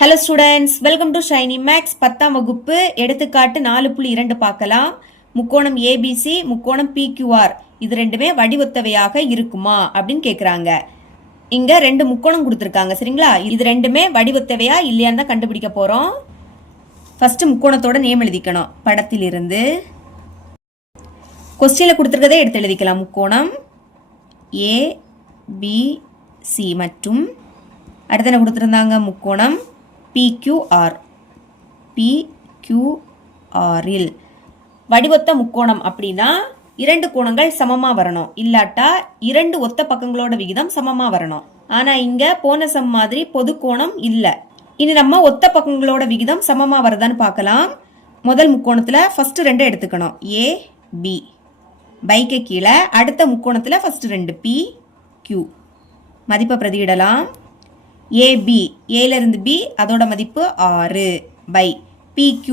Hello students, welcome to Shiny Max. 10ஆம் வகுப்பு எடுத்துக்காட்டு 4.2 பார்க்கலாம். முக்கோணம் ஏபிசி, முக்கோணம் பிக்யூஆர் இது ரெண்டுமே வடிவொத்தவையாக இருக்குமா அப்படின்னு கேட்குறாங்க. இங்க ரெண்டு முக்கோணம் கொடுத்துருக்காங்க, சரிங்களா? இது ரெண்டுமே வடிவொத்தவையா இல்லையான்னு தான் கண்டுபிடிக்க போறோம். ஃபர்ஸ்ட் முக்கோணத்தோட நேம் எழுதிக்கணும். படத்திலிருந்து கொஸ்டின்ல கொடுத்துருக்கதே எடுத்து எழுதிக்கலாம். முக்கோணம் ஏபிசி மற்றும் அடுத்த என்ன கொடுத்துருந்தாங்க? முக்கோணம் PQR. PQRல் வடிவொத்த முக்கோணம் அப்படின்னா இரண்டு கோணங்கள் சமமா வரணும், இல்லாட்டா இரண்டு ஒத்த பக்கங்களோட விகிதம் சமமா வரணும். ஆனா இங்க போன சம் மாதிரி பொது கோணம் இல்ல. இனி நம்ம ஒத்த பக்கங்களோட விகிதம் சமமா வருதான்னு பார்க்கலாம். முதல் முக்கோணத்துல ஃபர்ஸ்ட் ரெண்டு எடுத்துக்கணும். AB பைக்கு கீழே அடுத்த முக்கோணத்துல ஃபர்ஸ்ட் ரெண்டு PQ மதிப்பை பிரதியிடலாம். ஏபி ஏல இருந்து பி அதோட மதிப்பு 6 பை PQ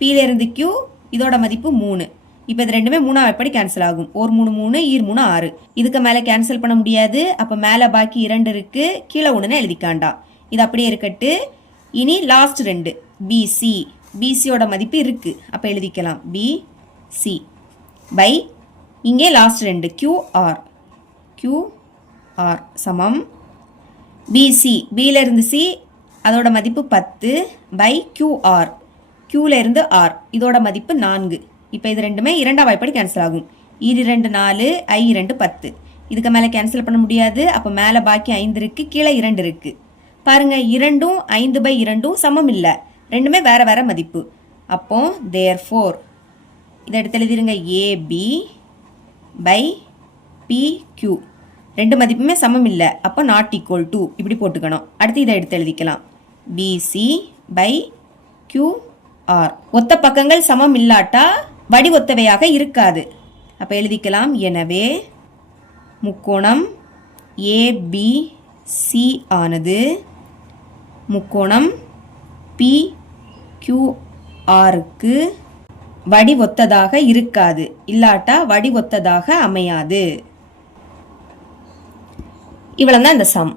Pல இருந்து Q இதோட மதிப்பு 3. இப்போ இது ரெண்டுமே 3 எப்படி கேன்சல் ஆகும்? 1 3 3 ஈர் 3 6. இதுக்கு மேலே கேன்சல் பண்ண முடியாது. அப்போ மேலே பாக்கி 2 இருக்கு, கீழே 1ன்னு எழுதிக்காண்டா. இது அப்படியே இருக்கட்டு. இனி லாஸ்ட் ரெண்டு BC. BCயோட மதிப்பு இருக்கு, அப்போ எழுதிக்கலாம் BC பை இங்கே லாஸ்ட் ரெண்டு QR. QR சமம் BC Bல இருந்து C அதோட மதிப்பு 10 பை QR. Qல இருந்து R இதோட மதிப்பு 4. இப்போ இது ரெண்டுமே இரண்டாம் வாய்ப்பாடு கேன்சல் ஆகும். ஈர் 2 4 I 2 10. இதுக்கு மேலே கேன்சல் பண்ண முடியாது. அப்போ மேலே பாக்கி 5 இருக்கு, கீழே 2 இருக்கு. பாருங்க, 2ம் 5 பை 2ம் சமம் இல்லை, ரெண்டுமே வேற வேற மதிப்பு. அப்போ therefore இதை எடுத்து எழுதிருங்க. AB பை PQ ரெண்டு மதிப்புமே சமம் இல்லை, அப்போ நாட் ஈக்குவல் டு இப்படி போட்டுக்கணும். அடுத்து இதை எடுத்து எழுதிக்கலாம். BC by QR. ஒத்த பக்கங்கள் சமம் இல்லாட்டா வடிவொத்தவையாக இருக்காது. அப்போ எழுதிக்கலாம். எனவே முக்கோணம் ABC ஆனது முக்கோணம் PQRக்கு வடிவொத்ததாக இருக்காது, இல்லாட்டா வடிவொத்ததாக அமையாது. இவ்வளவுதான் இந்த சம்.